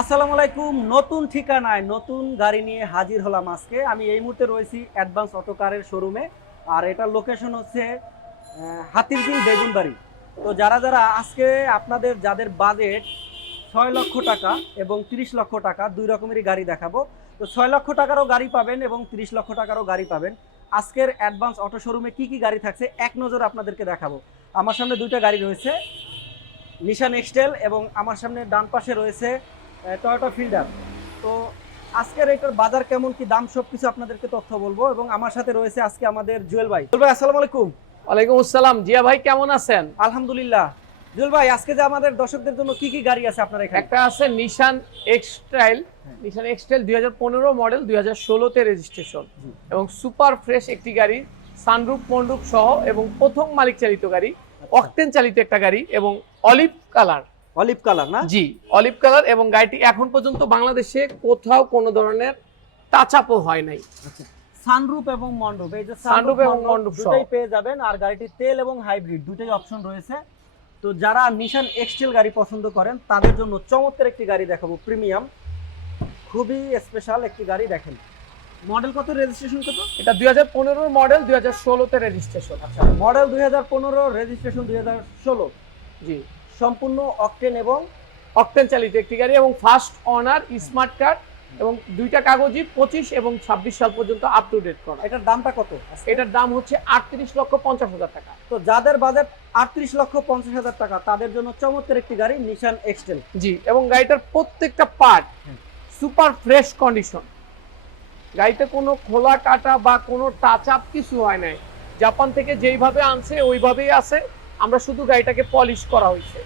আসসালামু আলাইকুম। নতুন ঠিকানায় নতুন গাড়ি নিয়ে হাজির হলাম আজকে। আমি এই মুহূর্তে রয়েছি অ্যাডভান্স অটো কারের শোরুমে। আর এটার লোকেশন হচ্ছে হাতিরঝিল বেগুনবাড়ি। তো যারা যারা আজকে আপনাদের, যাদের বাজেট ছয় লক্ষ টাকা এবং তিরিশ লক্ষ টাকা, দুই রকমেরই গাড়ি দেখাবো। তো ছয় লক্ষ টাকারও গাড়ি পাবেন এবং তিরিশ লক্ষ টাকারও গাড়ি পাবেন। আজকের অ্যাডভান্স অটো শোরুমে কি কি গাড়ি থাকছে, এক নজর আপনাদেরকে দেখাবো। আমার সামনে দুইটা গাড়ি রয়েছে, নিশান এক্সটেল এবং আমার সামনে ডান পাশে রয়েছে টয়োটা ফিল্ডার তো আজকের এটার বাজার কেমন কি দাম সব কিছু আপনাদেরকে তথ্য বলব এবং আমার সাথে রয়েছে আজকে আমাদের জুয়েল ভাই। জুয়েল ভাই আসসালামু আলাইকুম। ওয়ালাইকুম আসসালাম। জিয়া ভাই কেমন আছেন? আলহামদুলিল্লাহ। জুয়েল ভাই আজকে যে আমাদের দর্শকদের জন্য কি কি গাড়ি আছে আপনার এখানে? একটা আছে নিশান এক্সটাইল। নিশান এক্সটাইল দুই হাজার পনেরো মডেল দুই হাজার ষোলোতে রেজিস্ট্রেশন এবং সুপার ফ্রেশ একটি গাড়ি সানরুপ মন্ডুপ সহ এবং প্রথম মালিক চালিত গাড়ি অকটেন চালিত একটা গাড়ি এবং অলিভ কালার অলিভ কালার না? জি অলিভ কালার এবং গাড়িটি এখন পর্যন্ত বাংলাদেশে কোথাও কোনো ধরনের টাচ আপও হয় নাই। সানরুপ এবং মন্ডপ এই যে Sunroof এবং মণ্ডপ সহ। দুটাই পেয়ে যাবেন আর গাড়িটি তেল এবং হাইব্রিড দুটাই অপশন রয়েছে। তো যারা নিশান এক্সটেল গাড়ি পছন্দ করেন তাদের জন্য চমৎকার একটি গাড়ি দেখাবো প্রিমিয়াম খুবই স্পেশাল একটি গাড়ি দেখেন। মডেল কত রেজিস্ট্রেশন কত? এটা দুই হাজার পনেরোর মডেল দুই হাজার ষোলোতে রেজিস্ট্রেশন আচ্ছা মডেল দুই হাজার পনেরো রেজিস্ট্রেশন দুই হাজার ষোলো। জি। সম্পূর্ণ অকটেন এবং অকটেন চালিত একটি গাড়ি এবং ফার্স্ট অনার স্মার্ট কার্ড এবং দুইটা কাগজই পঁচিশ এবং ছাব্বিশ সাল পর্যন্ত আপ টু ডেট করা। এটার দামটা কত? এটার দাম হচ্ছে আটত্রিশ লক্ষ পঞ্চাশ হাজার টাকা। তো যাদের বাজেট আটত্রিশ লক্ষ পঞ্চাশ হাজার টাকা তাদের জন্য চমৎকার একটি গাড়ি নিশান এক্সটেল জি এবং গাড়িটার প্রত্যেকটা পার্ট সুপার ফ্রেশ কন্ডিশন গাড়িতে কোনো খোলা কাটা বা কোনো টাচ আপ কিছু হয় নাই। জাপান থেকে যেইভাবে আনছে ওইভাবেই আছে। আমরা শুধু গাড়িটাকে পলিশ করা হয়েছে।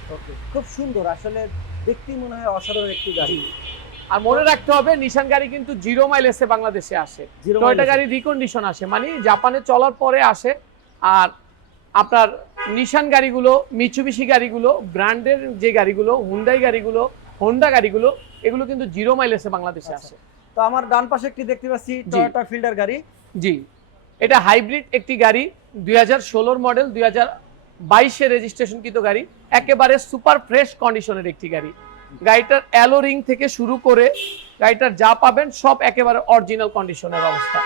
খুব সুন্দর আসলে দেখতে মনে হয় অসাধারণ একটি গাড়ি। আর মনে রাখতে হবে নিশান গাড়ি কিন্তু জিরো মাইল এসে বাংলাদেশে আসে। টয়টা গাড়ি রিকন্ডিশন আসে মানে জাপানে চলার পরে আসে। আর আপনার নিশান গাড়িগুলো মিচুবিশি গাড়িগুলো ব্র্যান্ডের যে গাড়িগুলো হুন্ডাই গাড়িগুলো হোন্ডা গাড়িগুলো এগুলো কিন্তু জিরো মাইলেসে বাংলাদেশে আচ্ছা। আসে। তো আমার ডান পাশে একটি দেখতে পাচ্ছি টয়োটা ফিল্ডার গাড়ি। জি। এটা হাইব্রিড একটি গাড়ি দুই হাজার ষোলোর মডেল দুই হাজার বাইশে রেজিস্ট্রেশন কৃত গাড়ি একেবারে সুপার ফ্রেশ কন্ডিশনের একটি গাড়ি। গাড়িটার অ্যালো রিং থেকে শুরু করে গাড়িটার যা পাবেন সব একেবারে অরিজিনাল কন্ডিশনের অবস্থা।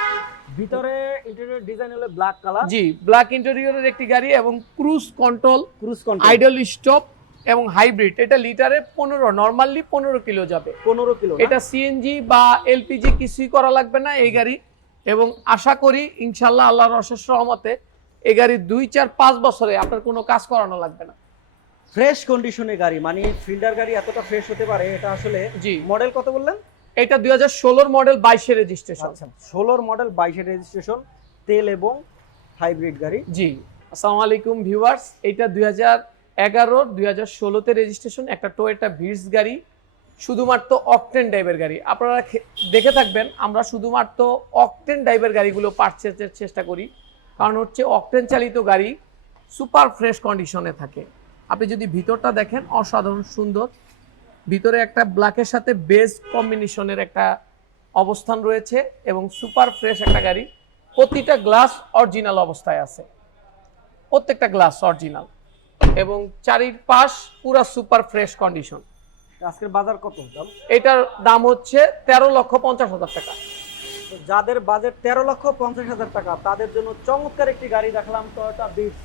ভিতরে ইন্টেরিয়র ডিজাইন হলো ব্ল্যাক কালার জি ব্ল্যাক ইন্টেরিয়রের একটি গাড়ি এবং cruise control cruise control idle stop এবং হাইব্রিড এটা লিটারে পনেরো নর্মালি পনেরো কিলো যাবে। পনেরো কিলো এটা সিএনজি বা এলপিজি কিছুই করা লাগবে না এই গাড়ি। এবং আশা করি ইনশাল্লাহ আল্লাহর অশেষ রহমতে এই গাড়ি দুই চার পাঁচ বছরে আপনার কোনো কাজ করানো লাগবে না। ফ্রেশ কন্ডিশনের গাড়ি মানে ফিল্ডার গাড়ি এতটা ফ্রেশ হতে পারে এটা আসলে জি। মডেল কত বললেন? এটা দুই হাজার ষোলোর মডেল বাইশে রেজিস্ট্রেশন ষোলোর মডেল বাইশের রেজিস্ট্রেশন তেল এবং হাইব্রিড গাড়ি। জি আসসালামু আলাইকুম ভিউয়ার্স এটা দুই হাজার এগারোর দুই হাজার ষোলোতে রেজিস্ট্রেশন একটা টোয়েটা ভিডস গাড়ি শুধুমাত্র অকটেন টাইপের গাড়ি। আপনারা দেখে থাকবেন আমরা শুধুমাত্র অকটেন টাইপের গাড়িগুলো পারচেজের চেষ্টা করি। কারণ হচ্ছে অকটেন চালিত গাড়ি সুপার ফ্রেশ কন্ডিশনে থাকে। আপনি যদি ভিতরটা দেখেন অসাধারণ সুন্দর। ভিতরে একটা ব্ল্যাকের সাথে বেজ কম্বিনেশনের একটা অবস্থান রয়েছে এবং সুপার ফ্রেশ একটা গাড়ি প্রতিটা গ্লাস অরিজিনাল অবস্থায় আছে। প্রত্যেকটা গ্লাস অরিজিনাল এবং চারিপাশ পুরা সুপার ফ্রেশ কন্ডিশন আজকের বাজার কত দাম? এটার দাম হচ্ছে তেরো লক্ষ পঞ্চাশ হাজার টাকা। যাদের বাজেট তেরো লক্ষ পঞ্চাশ হাজার টাকা তাদের জন্য চমৎকার একটি গাড়ি দেখলাম টয়োটা বিটস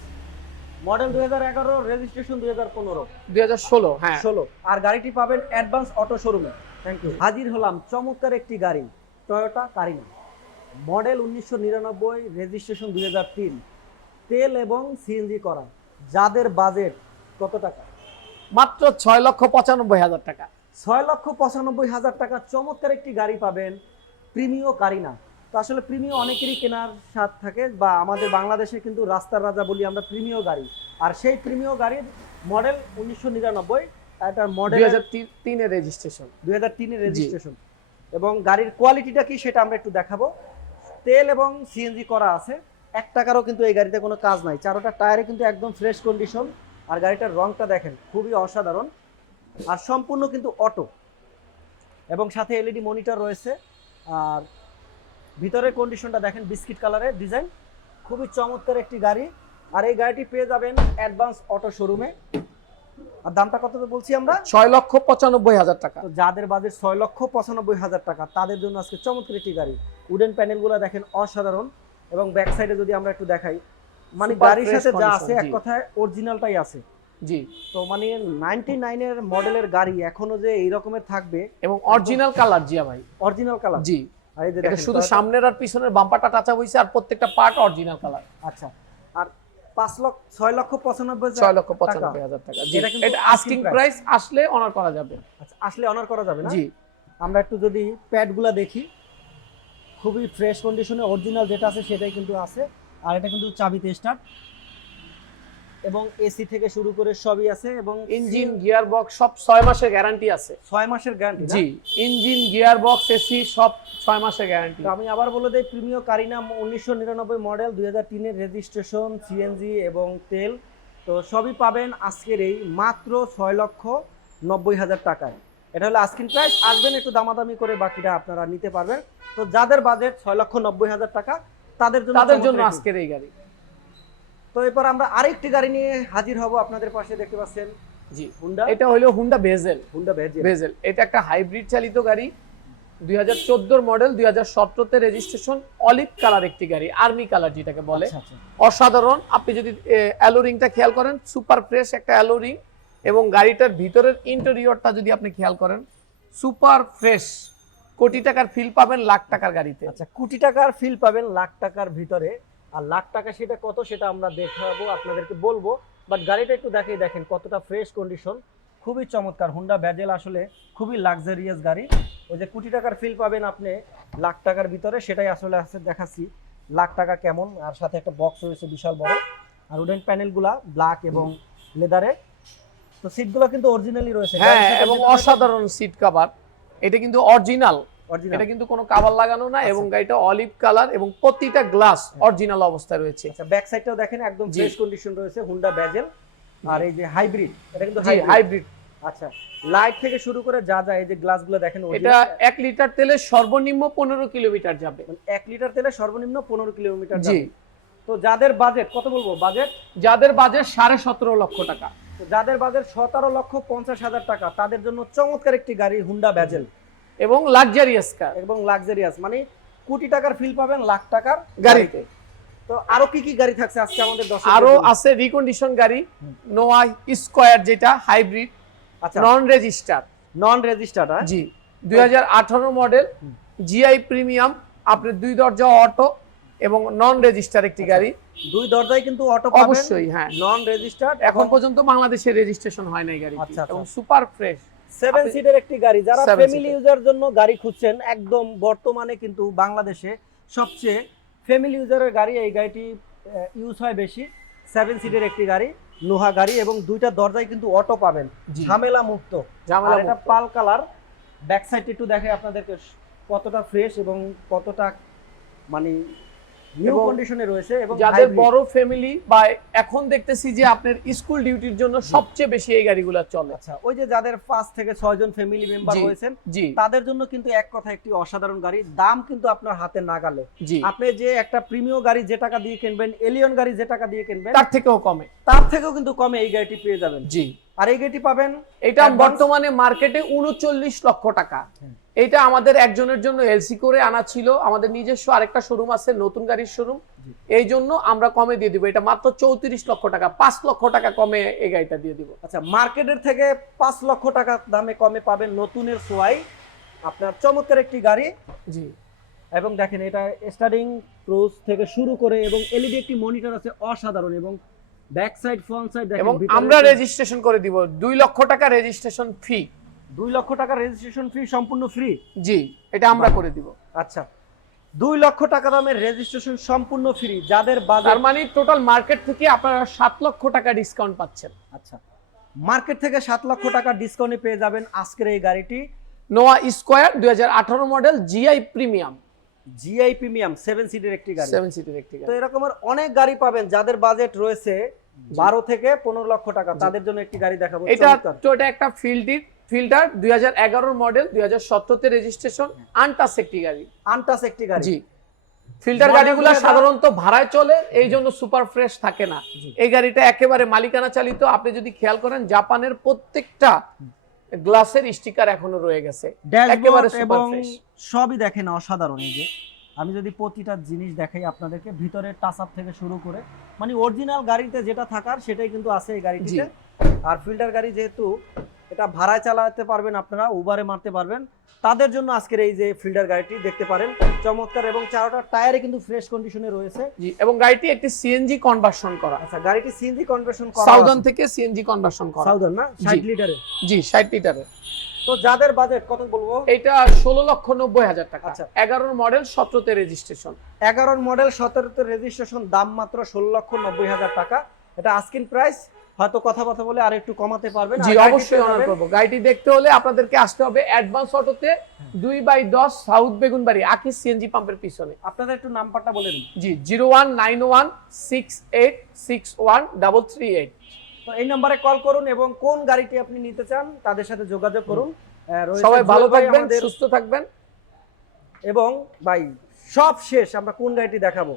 মডেল দুই হাজার এগারো রেজিস্ট্রেশন দুই হাজার পনেরো। দুই হাজার ষোলো হ্যাঁ। ষোলো। আর গাড়িটি পাবেন অ্যাডভান্স অটো শোরুমে থ্যাংক ইউ হাজির হলাম চমৎকার একটি গাড়ি টয়োটা কারিনা মডেল উনিশশো নিরানব্বই রেজিস্ট্রেশন দুই হাজার তিন। তেল এবং সিএনজি করা। যাদের বাজেট কত টাকা? মাত্র ছয় লক্ষ পঁচানব্বই হাজার টাকা। ছয় লক্ষ পঁচানব্বই হাজার টাকা চমৎকার একটি গাড়ি পাবেন প্রিমিও কারিনা তো আসলে প্রিমিও অনেকেরই কেনার স্বাদ থাকে বা আমাদের বাংলাদেশে কিন্তু রাস্তার রাজা বলি আমরা প্রিমিও গাড়ি। আর সেই প্রিমিও গাড়ির মডেল উনিশশো নিরানব্বই এটার মডেল দুই হাজার তিনের রেজিস্ট্রেশন দুই হাজার তিনের রেজিস্ট্রেশন এবং গাড়ির কোয়ালিটিটা কি সেটা আমরা একটু দেখাবো। তেল এবং সিএনজি করা আছে। এক টাকারও কিন্তু এই গাড়িতে কোনো কাজ নাই। চারোটা টায়ারে কিন্তু একদম ফ্রেশ কন্ডিশন আর গাড়িটার রংটা দেখেন খুবই অসাধারণ। আর সম্পূর্ণ কিন্তু অটো এবং সাথে এলইডি মনিটর রয়েছে। আর ভিতরের কন্ডিশনটা দেখেন বিস্কিট কালারের ডিজাইন খুবই চমৎকার একটি গাড়ি। আর এই গাড়িটি পেয়ে যাবেন অ্যাডভান্স অটো শোরুমে আর দামটা কত বলছি আমরা? ছয় লক্ষ পঁচানব্বই হাজার টাকা। তো যাদের বাজেট ছয় লক্ষ পঁচানব্বই হাজার টাকা তাদের জন্য আজকে চমৎকার একটি গাড়ি। উডেন প্যানেলগুলো দেখেন অসাধারণ। এবং ব্যাক সাইডে যদি আমরা একটু দেখাই মানে গাড়ির সাথে যা আছে এক কথায় অরিজিনালটাই আছে। জি। তো মানে নাইনটি নাইনের মডেলের গাড়ি এখনও যে এই রকমের থাকবে। এবং অরিজিনাল কালার জিয়া ভাই। অরিজিনাল কালার জি। এটা শুধু সামনের আর পিছনের বাম্পারটা টাচা হয়েছে আর প্রত্যেকটা পার্ট অরিজিনাল কালার আচ্ছা। আর পাঁচ লক্ষ ছয় লক্ষ পঁচানব্বই ছয় লক্ষ। পঁচানব্বই হাজার টাকা। জি। এটা আস্কিং প্রাইস আসলে অনার করা যাবে। আচ্ছা আসলে অনার করা যাবে না? জি। আমরা একটু যদি প্যাডগুলো দেখি খুবই ফ্রেশ কন্ডিশনে অরিজিনাল যেটা আছে সেটাই কিন্তু আছে। আর এটা কিন্তু চাবিতে স্টার্ট এবং এসি থেকে শুরু করে সবই আছে এবং ইঞ্জিন গিয়ার বক্স সব ছয় মাসের গ্যারান্টি আছে। ছয় মাসের গ্যারান্টি জি ইঞ্জিন গিয়ার বক্স এসি সব ছয় মাসের গ্যারান্টি তো আমি আবার বলে দিই প্রিমিয় কারিনা উনিশশো নিরানব্বই মডেল দুই হাজার তিনের রেজিস্ট্রেশন সিএনজি এবং তেল। তো সবই পাবেন আজকের এই মাত্র ছয় লক্ষ নব্বই হাজার টাকায়। এটা হলো আস্কিন প্রাইস আসবেন একটু দামাদামি করে বাকিটা আপনারা নিতে পারবেন। তো যাদের বাজেট ছয় লক্ষ নব্বই হাজার টাকা তাদের জন্য তাদের জন্য আজকের এই গাড়ি। তো এরপর আমরা আরেকটি গাড়ি নিয়ে হাজির হব আপনাদের পাশে দেখতে পাচ্ছেন। জি হুন্ডা এটা হলো হুন্ডা বেজেল হুন্ডা ভেজে বেজেল এটা একটা হাইব্রিড চালিত গাড়ি দুই হাজার চোদ্দোর মডেল দুই হাজার সতেরোতে রেজিস্ট্রেশন অলিভ কালার একটি গাড়ি আর্মি কালার যেটাকে বলে। আচ্ছা, আচ্ছা। অসাধারণ। আপনি যদি অ্যালোরিংটা খেয়াল করেন সুপার ফ্রেশ একটা অ্যালোরিং এবং গাড়িটার ভিতরের ইন্টেরিয়রটা যদি আপনি খেয়াল করেন সুপার ফ্রেশ কোটি টাকার ফিল পাবেন লাখ টাকার গাড়িতে। আচ্ছা কোটি টাকার ফিল পাবেন লাখ টাকার ভিতরে। আর লাখ টাকা সেটা কত সেটা আমরা দেখাবো আপনাদেরকে বলব। বাট গাড়িটা একটু দেখেই দেখেন কতটা ফ্রেশ কন্ডিশন খুবই চমৎকার হুন্ডা ব্যাজেল আসলে খুবই লাক্সারিয়াস গাড়ি। ওই যে কোটি টাকার ফিল পাবেন আপনি লাখ টাকার ভিতরে সেটাই আসলে আছে দেখাচ্ছি। লাখ টাকা কেমন আর সাথে একটা বক্স রয়েছে বিশাল বড়। আর উডেন প্যানেলগুলা ব্ল্যাক এবং লেদারে তো সিটগুলো কিন্তু অরিজিনালি রয়েছে। হ্যাঁ এবং অসাধারণ সিট কভার এটা কিন্তু অরিজিনাল এটা কিন্তু কোনো কাভার লাগানো না এবং গাড়িটা অলিভ কালার এবং প্রতিটা গ্লাস অরিজিনাল অবস্থায় রয়েছে। আচ্ছা ব্যাক সাইডটাও দেখেন একদম ফ্রেশ কন্ডিশন রয়েছে হুন্ডা ব্যাজেল আর এই যে হাইব্রিড এটা কিন্তু হাইব্রিড আচ্ছা লাইট থেকে শুরু করে যা যা এই যে গ্লাসগুলো দেখেন এটা এক লিটার তেলে সর্বনিম্ন পনেরো কিলোমিটার যাবে। মানে এক লিটার তেলে সর্বনিম্ন পনেরো কিলোমিটার জি। যাবে। তো যাদের বাজেট কত বলব? বাজেট যাদের বাজেট সাড়ে সতেরো লক্ষ টাকা। যাদের বাজেট সতেরো লক্ষ পঞ্চাশ হাজার টাকা তাদের জন্য চমৎকার একটি গাড়ি হুন্ডা ব্যাজেল এবং লাক্সারিয়াস কার এবং লাক্সারিয়াস মানে কোটি টাকার ফিল পাবেন লাখ টাকার গাড়িতে। তো আরও কি কি গাড়ি থাকছে আজকে আমাদের দশ আরও আছে রিকন্ডিশন গাড়ি নোয়া স্কোয়ার যেটা হাইব্রিড আচ্ছা। নন রেজিস্টার নন রেজিস্টার্ড জি দুই হাজার আঠারো মডেল জিআই প্রিমিয়াম আপনি দুই দরজা অটো এবং নন রেজিস্টার একটি আচ্ছা, গাড়ি। দুই দরজায় কিন্তু অটো পাবেন অবশ্যই হ্যাঁ। নন রেজিস্টার্ড এখন পর্যন্ত বাংলাদেশে রেজিস্ট্রেশন হয় নাই গাড়ি আচ্ছা, আচ্ছা। এবং সুপার ফ্রেশ সেভেন সিটের একটি গাড়ি যারা ফ্যামিলি ইউজার জন্য গাড়ি খুঁজছেন একদম বর্তমানে কিন্তু বাংলাদেশে সবচেয়ে ফ্যামিলি ইউজারের গাড়ি এই গাড়িটি ইউজ হয় বেশি। সেভেন সিটের একটি গাড়ি লোহা গাড়ি এবং দুইটা দরজায় কিন্তু অটো পাবেন ঝামেলা মুক্ত। ঝামেলা এটা। পাল কালার ব্যাক সাইড একটু দেখে আপনাদেরকে কতটা ফ্রেশ এবং কতটা মানে নিউ কন্ডিশনে রয়েছে এবং যাদের বড় ফ্যামিলি বা এখন দেখতেছি যে আপনার স্কুল ডিউটির জন্য সবচেয়ে বেশি এই গাড়িগুলো চলে। আচ্ছা ওই যে যাদের পাঁচ থেকে ছয় জন ফ্যামিলি মেম্বার। রয়েছেন তাদের জন্য কিন্তু এক কথা একটি অসাধারণ গাড়ি দাম কিন্তু আপনার হাতে নাগালে। আপনি যে একটা প্রিমিয় গাড়ি যে টাকা দিয়ে কিনবেন এলিয়ন গাড়ি যে টাকা দিয়ে কিনবেন তার থেকেও কমে। তার থেকেও কিন্তু কমে এই গাড়িটি পেয়ে যাবেন। জি। আর এই গাড়িটি পাবেন এটা বর্তমানে মার্কেটে উনচল্লিশ লক্ষ টাকা। এটা আমাদের একজনের জন্য এলসি করে আনা ছিল। আমাদের নিজস্ব আরেকটা শোরুম আছে নতুন গাড়ির শোরুম এই জন্য আমরা কমে দিয়ে দিব। এটা মাত্র চৌত্রিশ লক্ষ টাকা পাঁচ লক্ষ টাকা কমে এই গাড়িটা দিয়ে দিব। আচ্ছা মার্কেটের থেকে পাঁচ লক্ষ টাকা দামে কমে পাবেন নতুনের সোয়াই আপনার চমৎকার একটি গাড়ি। জি। এবং দেখেন এটা স্টার্টিং ক্রুজ থেকে শুরু করে এবং এলইডি একটি মনিটর আছে অসাধারণ এবং ব্যাক সাইড ফ্রন্ট সাইড দেখেন এবং আমরা রেজিস্ট্রেশন করে দিব। দুই লক্ষ টাকা রেজিস্ট্রেশন ফি দুই লক্ষ টাকা রেজিস্ট্রেশন ফি সম্পূর্ণ ফ্রি জি এটা আমরা করে দিব। আচ্ছা। দুই লক্ষ টাকা দামের রেজিস্ট্রেশন সম্পূর্ণ ফ্রি যাদের বাজার তার মানে টোটাল মার্কেট থেকে আপনারা সাত লক্ষ টাকা ডিসকাউন্ট পাচ্ছেন। আচ্ছা। মার্কেট থেকে সাত লক্ষ টাকা ডিসকাউন্টে পেয়ে যাবেন আজকের এই গাড়িটি। নোয়া স্কোয়ার দুই হাজার আঠারো model GI premium GI premium সিটের একটি গাড়ি। সিটের একটি তো গাড়ি। এরকমের অনেক গাড়ি পাবেন যাদের বাজেট রয়েছে বারো থেকে পনেরো লক্ষ টাকা। তাদের জন্য একটি গাড়ি দেখাবো এটা তো এটা একটা ফিল্টার মডেল রেজিস্ট্রেশন আনটাস একটি গাড়ি। আনটাস একটি গাড়ি। জি। ফিল্টার গাড়িগুলো সাধারণত ভাড়ায় চলে এই জন্য সুপার ফ্রেশ থাকে না। এই গাড়িটা একেবারে মালিকানা চালিত। আপনি যদি খেয়াল করেন জাপানের প্রত্যেকটা গ্লাসের স্টিকার এখনও রয়ে গেছে। একেবারে সবই দেখেন অসাধারণ এই যে। আমি যদি প্রতিটা জিনিস দেখাই আপনাদেরকে ভিতরে টাচ আপ থেকে শুরু করে মানে অরিজিনাল গাড়িতে যেটা থাকার সেটাই কিন্তু আছে এই গাড়িটিতে। আর ফিল্টার গাড়ি যেহেতু এটা ভাড়ায় চালাতে পারবেন আপনারা উবারে মারতে পারবেন। তাদের জন্য আজকের এই যে ফিল্টার গাড়িটি দেখতে পারেন। চমৎকার এবং চারোটা টায়ারে কিন্তু ফ্রেশ কন্ডিশনে রয়েছে। জি এবং গাড়িটি একটি সিএনজি কনভার্সন করা। আচ্ছা গাড়িটি সিএনজি কনভার্সন করা সাউদার্ন থেকে সিএনজি কনভার্সন করা। সাউদার্ন না? 60 লিটারের জি ষাট লিটারের তো যাদের বাজেট কত বলব? এটা ষোলো লক্ষ নব্বই হাজার টাকা। আচ্ছা। এগারোর মডেল সতেরোতে রেজিস্ট্রেশন এগারোর মডেল সতেরোতে রেজিস্ট্রেশন দাম মাত্র ষোলো লক্ষ নব্বই হাজার টাকা। এটা আস্কিন প্রাইস হয়তো কথা কথা বলে আর একটু কমাতে পারবেন জি অবশ্যই অনার করব। গাড়িটি দেখতে হলে আপনাদেরকে আসতে হবে অ্যাডভান্স অটোতে দুই বাই দশ সাউথ বেগুনবাড়ি আকিস সিএনজি পাম্পের পিছনে। আপনাদের একটু নাম্বারটা বলে দিন। জি zero one nine one six eight six one double three eight. তো এই নম্বরে কল করুন এবং কোন গাড়িটি আপনি নিতে চান তাদের সাথে যোগাযোগ করুন। সবাই ভালো থাকবেন সুস্থ থাকবেন। এবং ভাই সব শেষ আমরা কোন গাড়িটি দেখাবো?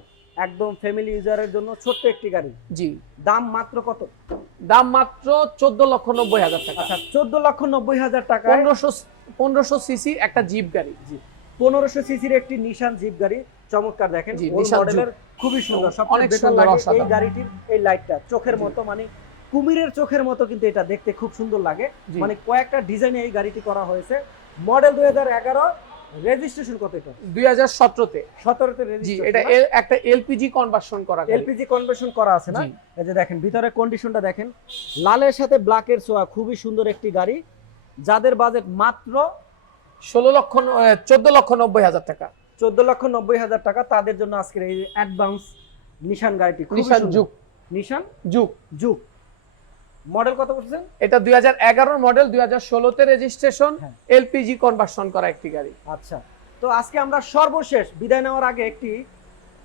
একদম ফ্যামিলি ইউজারের জন্য ছোট্ট একটি গাড়ি। জি। দাম মাত্র কত? দাম মাত্র চোদ্দ লক্ষ নব্বই হাজার টাকা। আচ্ছা চোদ্দ লক্ষ নব্বই হাজার টাকা। পনেরোশো পনেরোশো সিসি একটা জিপ গাড়ি। জি পনেরোশো সিসির একটি নিশান জিপ গাড়ি। চমৎকার দেখেন মডেলের খুবই সুন্দর অনেক সুন্দর, লাগে এই গাড়িটির এই লাইটটা চোখের মতো মানে কুমিরের চোখের মতো কিন্তু এটা দেখতে খুব সুন্দর লাগে। মানে কয়েকটা ডিজাইনে এই গাড়িটি করা হয়েছে। মডেল দুই হাজার এগারো রেজিস্ট্রেশন কত এটা? দুই হাজার সতেরোতে। সতেরোতে জি এটা একটা এলপিজি কনভার্সন করা এলপিজি কনভার্সন করা আছে না? এই যে দেখেন ভিতরে কন্ডিশনটা দেখেন। লালের সাথে ব্ল্যাকের ছোঁয়া খুবই সুন্দর একটি গাড়ি। যাদের বাজেট মাত্র ষোলো লক্ষ চোদ্দ লক্ষ নব্বই হাজার টাকা। চোদ্দ লক্ষ নব্বই হাজার টাকা। তাদের জন্য আজকের এই অ্যাডভান্স নিশান গাড়িটি খুবই নিশান। জুক নিশান জুক জুক মডেল কত বলছেন? এটা দুই হাজার এগারোর মডেল দুই হাজার ষোলোতে রেজিস্ট্রেশন। এলপিজি কনভার্সন করা একটি গাড়ি। আচ্ছা তো আজকে আমরা সর্বশেষ বিদায় নেওয়ার আগে একটি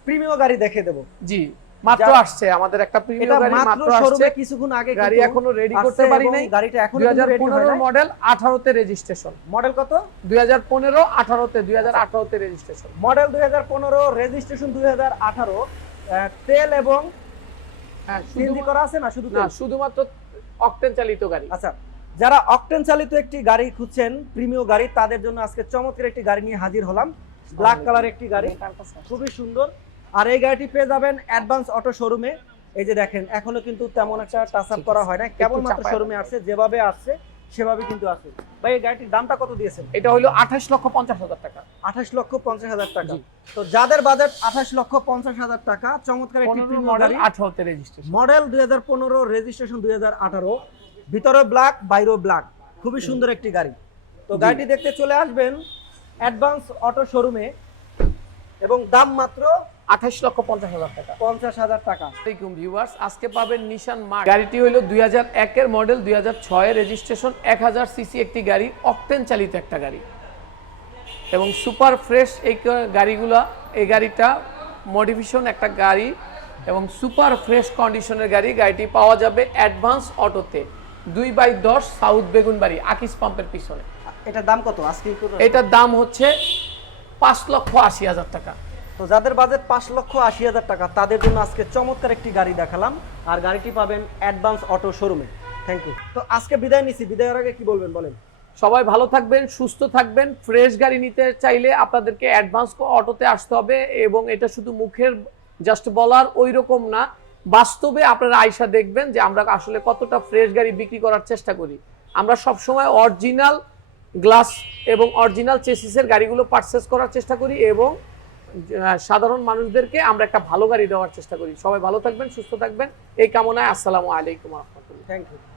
প্রিমিয় গাড়ি দেখে দেব। জি মাত্র আসছে আমাদের একটা প্রিমিয়াম গাড়ি মাত্র আসছে। কিছুক্ষণ আগে গাড়ি এখনও রেডি করতে পারি নাই। গাড়িটা এখন দুই হাজার পনেরো মডেল আঠারোতে রেজিস্ট্রেশন মডেল কত? দুই হাজার পনেরো আঠারোতে দুই হাজার আঠারোতে রেজিস্ট্রেশন মডেল দুই হাজার পনেরো রেজিস্ট্রেশন দুই হাজার আঠারো তেল এবং হ্যাঁ সিএনজি করা আছে না শুধু না শুধুমাত্র অকটেন চালিত গাড়ি। আচ্ছা যারা অকটেন চালিত একটি গাড়ি খুঁজছেন প্রিমিয় গাড়ি তাদের জন্য আজকে চমৎকার একটি গাড়ি নিয়ে হাজির হলাম। ব্ল্যাক কালার একটি গাড়ি খুবই সুন্দর। আর এই গাড়িটি পেয়ে যাবেন অ্যাডভান্স অটো শোরুমে। এই যে দেখেন এখনও কিন্তু তেমন একটা টাচ আপ করা হয় না কেবলমাত্র শোরুমে আসছে যেভাবে আসছে সেভাবে কিন্তু আছে। ভাই এই গাড়িটির দামটা কত দিয়েছেন? এটা হলো আঠাশ লক্ষ পঞ্চাশ হাজার টাকা। আঠাশ লক্ষ পঞ্চাশ হাজার টাকা। তো যাদের বাজেট আঠাশ লক্ষ পঞ্চাশ হাজার টাকা চমৎকার একটি প্রিমিয়াম মডেল আঠারোতে রেজিস্ট্রেশন মডেল দুই হাজার পনেরো রেজিস্ট্রেশন দুই হাজার আঠারো। ভিতরে ব্ল্যাক বাইরেও ব্ল্যাক খুবই সুন্দর একটি গাড়ি। তো গাড়িটি দেখতে চলে আসবেন অ্যাডভান্স অটো শোরুমে এবং দাম মাত্র আঠাশ লক্ষ পঞ্চাশ হাজার টাকা। পঞ্চাশ হাজার টাকা। আসসালামাইকুম ভিউয়ার্স আজকে পাবেন নিশান মার্ক গাড়িটি হলো দুই হাজার একের মডেল দুই হাজার ছয়ের রেজিস্ট্রেশন এক হাজার সিসি একটি গাড়ি অকটেন চালিত একটা গাড়ি। এবং সুপার ফ্রেশ এই গাড়িগুলা এই গাড়িটা মডিফিকেশন একটা গাড়ি এবং সুপার ফ্রেশ কন্ডিশনের গাড়ি। গাড়িটি পাওয়া যাবে অ্যাডভান্স অটোতে দুই বাই দশ সাউথ বেগুনবাড়ি আকিস পাম্পের পিছনে। এটার দাম কত? আজকে এটার দাম হচ্ছে পাঁচ লক্ষ আশি হাজার টাকা। তো যাদের বাজেট পাঁচ লক্ষ আশি হাজার টাকা, তাদের জন্য আজকে চমৎকার একটি গাড়ি দেখালাম। আর গাড়িটি পাবেন অ্যাডভান্স অটো শোরুমে থ্যাংক ইউ তো আজকে বিদায় নিছি। বিদায়ের আগে কি বলবেন বলেন? সবাই ভালো থাকবেন, সুস্থ থাকবেন। ফ্রেশ গাড়ি নিতে চাইলে আপনাদেরকে অ্যাডভান্স অটোতে আসতে হবে এবং এটা শুধু মুখের জাস্ট বলার ওই রকম না, বাস্তবে আপনারা আয়সা দেখবেন যে আমরা আসলে কতটা ফ্রেশ গাড়ি বিক্রি করার চেষ্টা করি। আমরা সবসময় অরিজিনাল গ্লাস এবং অরিজিনাল চেসিসের গাড়িগুলো পারচেস করার চেষ্টা করি এবং সাধারণ মানুষদেরকে আমরা একটা ভালো গাড়ি দেওয়ার চেষ্টা করি। সবাই ভালো থাকবেন, সুস্থ থাকবেন। এই কামনায় আসসালামু আলাইকুম রহমতুল্লাহ। Thank you